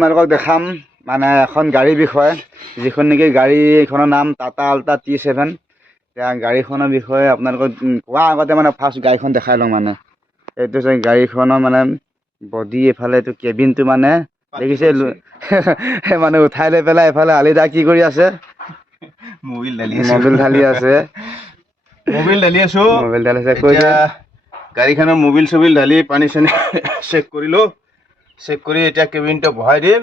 আপোনালোকক দেখাম মানে এখন গাড়ীৰ বিষয়ে, যিখন নেকি গাড়ীখনৰ নাম টাটা আল্ট্ৰা T7। এতিয়া গাড়ীখনৰ বিষয়ে আপোনালোকক কোৱাৰ আগতে মানে ফাৰ্ষ্ট গাড়ীখন দেখাই লওঁ। মানে এইটো হৈছে গাড়ীখনৰ মানে বডি, এফালে এইটো কেবিনটো মানে দেখিছে মানে উঠাই লৈ পেলাই এফালে আলিদা কি কৰি আছে, মোবিল ঢালি আছে। মোবিল ঢালি আছো। কৈ দিয়া গাড়ীখনৰ মোবিল চবিল ঢালি পানী চানী চেক কৰিলো। চেক কৰি এতিয়া কেবিনটো বহাই দিম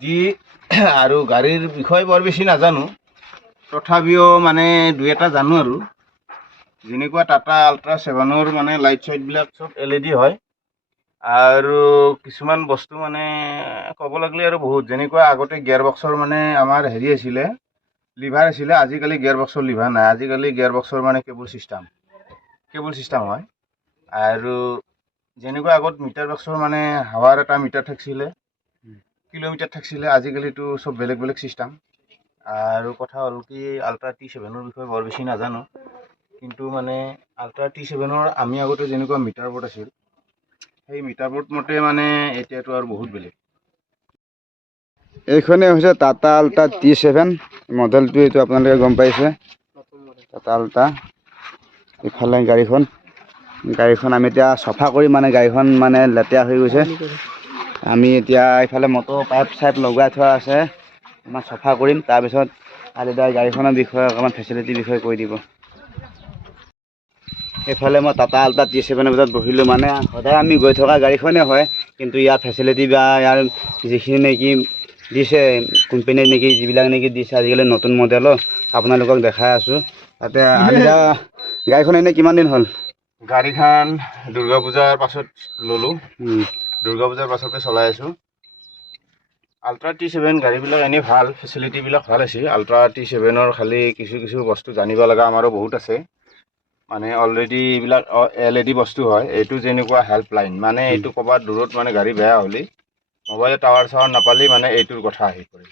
দি আৰু গাড়ীৰ বিষয়ে বৰ বেছি নাজানো, তথাপিও মানে দুই এটা জানো আৰু যেনেকুৱা টাটা আল্ট্ৰা 7ৰ মানে লাইট চাইটবিলাক চব LED হয় আৰু কিছুমান বস্তু মানে ক'ব লাগিলে আৰু বহুত, যেনেকুৱা আগতে গিয়াৰ বক্সৰ মানে আমাৰ হেৰি আছিলে, লিভাৰ আছিলে। আজিকালি গিয়াৰ বক্সৰ লিভাৰ নাই, আজিকালি গিয়াৰ বক্সৰ মানে কেবল চিষ্টেম হয়। আৰু যেনেকুৱা আগত মিটাৰ বক্সৰ মানে হাৱাৰ এটা মিটাৰ থাকিছিলে, কিলোমিটাৰ থাকিছিলে, আজিকালিতো চব বেলেগ বেলেগ চিষ্টেম। আৰু কথা হ'ল কি আল্ট্ৰা T7ৰ বিষয়ে বৰ বেছি নাজানো, কিন্তু মানে আল্ট্ৰা T7ৰ আমি আগতে যেনেকুৱা মিটাৰ বোৰ্ড আছিল, সেই মিটাৰ বোৰ্ড মতে মানে এতিয়াতো আৰু বহুত বেলেগ। এইখনে হৈছে টাটা আল্ট্ৰা T7 মডেলটো, এইটো আপোনালোকে গম পাইছে, টাটা আল্ট্ৰা। ইফালে গাড়ীখন আমি এতিয়া চফা কৰি মানে গাড়ীখন মানে লেতেৰা হৈ গৈছে। আমি এতিয়া ইফালে মটৰ পাইপ চাইপ লগাই থোৱা আছে, আমাৰ চফা কৰিম। তাৰপিছত আলিদাই গাড়ীখনৰ বিষয়ে অকণমান ফেচিলিটিৰ বিষয়ে কৈ দিব। এইফালে মই টাটা আল্ট্ৰা T7ৰ ভিতৰত বহিলোঁ। মানে সদায় আমি গৈ থকা গাড়ীখনেই হয়, কিন্তু ইয়াৰ ফেচিলিটি বা ইয়াৰ যিখিনি নেকি দিছে কোম্পানীয়ে নেকি, যিবিলাক নেকি দিছে আজিকালি নতুন মডেলৰ, আপোনালোকক দেখাই আছোঁ। তাতে আলিদা গাড়ীখন এনেই কিমান দিন হ'ল? গাড়ীখন দুৰ্গা পূজাৰ পাছত ল'লোঁ, দুৰ্গা পূজাৰ পাছতে চলাই আছোঁ। আল্ট্ৰা T7 গাড়ীবিলাক এনেই ভাল, ফেচিলিটিবিলাক ভাল আছে। আল্ট্ৰা T7ৰ খালি কিছু বস্তু জানিব লগা আমাৰো বহুত আছে। মানে অলৰেডি এইবিলাক LED বস্তু হয়। এইটো যেনেকুৱা হেল্পলাইন, মানে এইটো ক'ৰবাত দূৰত মানে গাড়ী বেয়া হ'লে মোবাইলে টাৱাৰ চাৱাৰ নাপালি মানে এইটোৰ কথা আহি পৰে।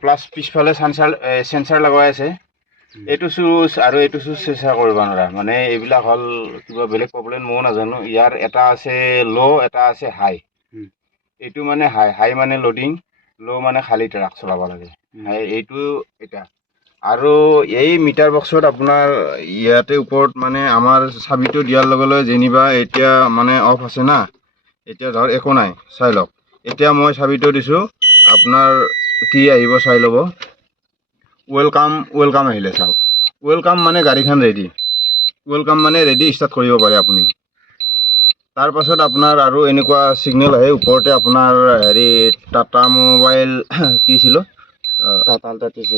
প্লাছ পিছফালে চেঞ্চাৰ লগাই আছে, এইটো চুইচ আৰু এইটো চুইচ চেঞ্চাৰ কৰিব নোৱাৰা। মানে এইবিলাক হ'ল কিবা বেলেগ প্ৰব্লেম, ময়ো নাজানো। ইয়াৰ এটা আছে ল', এটা আছে হাই। এইটো মানে হাই মানে লোডিং, ল' মানে খালী ট্ৰাক চলাব লাগে। এইটো এটা আৰু এই মিটাৰ বক্সত আপোনাৰ ইয়াতে ওপৰত মানে আমাৰ চাবিটো দিয়াৰ লগে লগে যেনিবা এতিয়া মানে অফ আছে না, এতিয়া ধৰ একো নাই, চাই লওক। এতিয়া মই চাবিটো দিছোঁ, আপোনাৰ কি আহিব চাই ল'ব। ৱেলকাম আহিলে চাওক। ৱেলকাম মানে গাড়ীখন ৰেডি, ৱেলকাম মানে ৰেডি, ষ্টাৰ্ট কৰিব পাৰে আপুনি। তাৰপাছত আপোনাৰ আৰু এনেকুৱা ছিগনেল আহে ওপৰতে, আপোনাৰ হেৰি টাটা মোবাইল কি ছিল, টাটা আল্ট্ৰা T7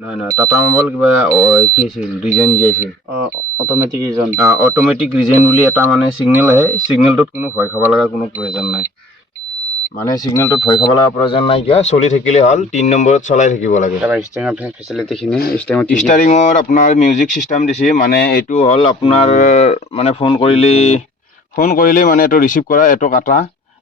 নহয় টাটা মোবাইল কিবা কি আছিল, ৰিজন যি আছিল, অট'মেটিক ৰিজন বুলি এটা মানে ছিগনেল আহে। ছিগনেলটোত কোনো ভয় খাব লগা কোনো প্ৰয়োজন নাই, মানে ছিগনেলটোত ভয় খাব লগা প্ৰয়োজন নাইকিয়া, চলি থাকিলে হ'ল। 3 নম্বৰত চলাই থাকিব লাগে। ষ্টাৰিঙৰ আপোনাৰ মিউজিক চিষ্টেম দিছে, মানে এইটো হ'ল আপোনাৰ মানে ফোন কৰিলে মানে এইটো ৰিচিভ কৰা, এইটো কাটা।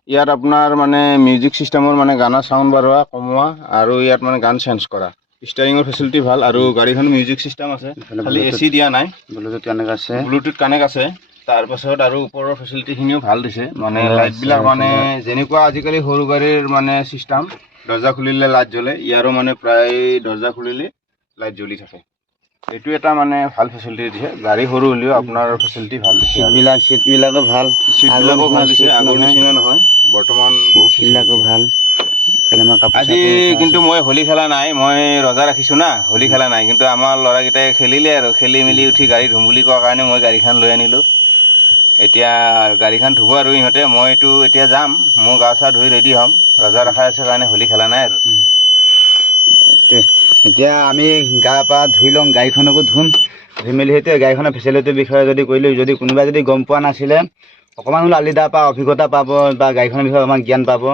ইয়াত আপোনাৰ মানে মিউজিক চিষ্টেমৰ মানে গানা চাউণ্ড বঢ়োৱা কমোৱা আৰু ইয়াত মানে গান চেঞ্জ কৰা। ষ্টাৰিঙৰ ফেচিলিটি ভাল আৰু গাড়ীখন মিউজিক চিষ্টেম আছে, খালি AC দিয়া নাই, ব্লুটুথ কানেক্ট আছে। তাৰপাছত আৰু ওপৰৰ ফেচিলিটিখিনিও ভাল দিছে, মানে লাইটবিলাক মানে যেনেকুৱা আজিকালি সৰু গাড়ীৰ মানে চিষ্টেম, দৰ্জা খুলিলে লাইট জ্বলে, ইয়াৰো মানে প্ৰায় দৰ্জা খুলিলে লাইট জ্বলি থাকে। এইটো এটা মানে ভাল ফেচিলিটি দিছে। গাড়ী সৰু হ'লেও আপোনাৰ ফেচিলিটি ভাল দিছে। ছিটবিলাকো ভাল, ছিটবিলাকো ভাল দিছে, আগৰ নিচিনা নহয় বৰ্তমান। ছিটবিলাকো ভাল। আজি কিন্তু মই হোলী খেলা নাই, মই ৰজা ৰাখিছোঁ না, হোলী খেলা নাই। কিন্তু আমাৰ ল'ৰাকেইটাই খেলিলে আৰু খেলি মেলি উঠি গাড়ী ধুম বুলি কোৱাৰ কাৰণে মই গাড়ীখন লৈ আনিলোঁ। এতিয়া গাড়ীখন ধুব আৰু ইহঁতে, মইতো এতিয়া যাম, মোৰ গা চা ধুই ৰেডি হ'ম। ৰজা ৰখাই আছে কাৰণে হোলী খেলা নাই আৰু। এতিয়া আমি গা পা ধুই লওঁ, গাড়ীখনকো ধুম, ধুই মেলি সেইটোৱে গাড়ীখনৰ ফেচিলিটিৰ বিষয়ে যদি কৰিলোঁ, যদি কোনোবাই যদি গম পোৱা নাছিলে অকণমান হ'লেও আলিদাৰ পৰা অভিজ্ঞতা পাব বা গাড়ীখনৰ বিষয়ে অকণমান জ্ঞান পাব।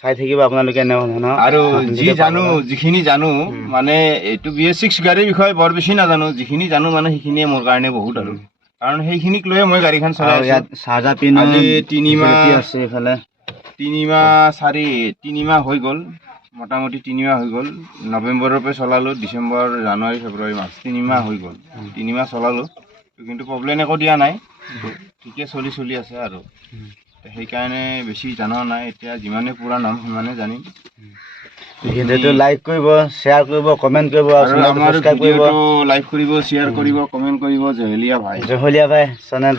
চাই থাকিব আপোনালোকে এনেকুৱা ধৰণৰ। আৰু যিখিনি জানো মানে এইটো BS6 গাড়ীৰ বিষয়ে বৰ বেছি নাজানো, যিখিনি জানো মানে সেইখিনিয়ে মোৰ কাৰণে বহুত আৰু, কাৰণ সেইখিনিক লৈয়ে মই গাড়ীখন চলাই আছোঁ। ইয়াত চাৰ্জাৰ পিন আজি 3 মাহ আছে, এইফালে 3 মাহ হৈ গ'ল, মোটামুটি 3 মাহ হৈ গ'ল। নৱেম্বৰৰ পৰা চলালোঁ, ডিচেম্বৰ, জানুৱাৰী, ফেব্ৰুৱাৰী, মাৰ্চ, 3 মাহ হৈ গ'ল। 3 মাহ চলালোঁ, কিন্তু প্ৰব্লেম একো দিয়া নাই, ঠিকে চলি আছে আৰু। সেইকাৰণে বেছি জনা নাই, এতিয়া যিমানে পুৰা নাম সিমানে জানিম। ভিডিঅ'টো লাইক কৰিব, শ্বেয়াৰ কৰিব, কমেণ্ট কৰিব আৰু আৰু চেনেলটো আমাৰ সাবস্ক্ৰাইব কৰিব। ভিডিঅ'টো লাইক কৰিব, শ্বেয়াৰ কৰিব, কমেণ্ট কৰিব। জহলীয়া ভাই জহলীয়া ভাই চেনেলটো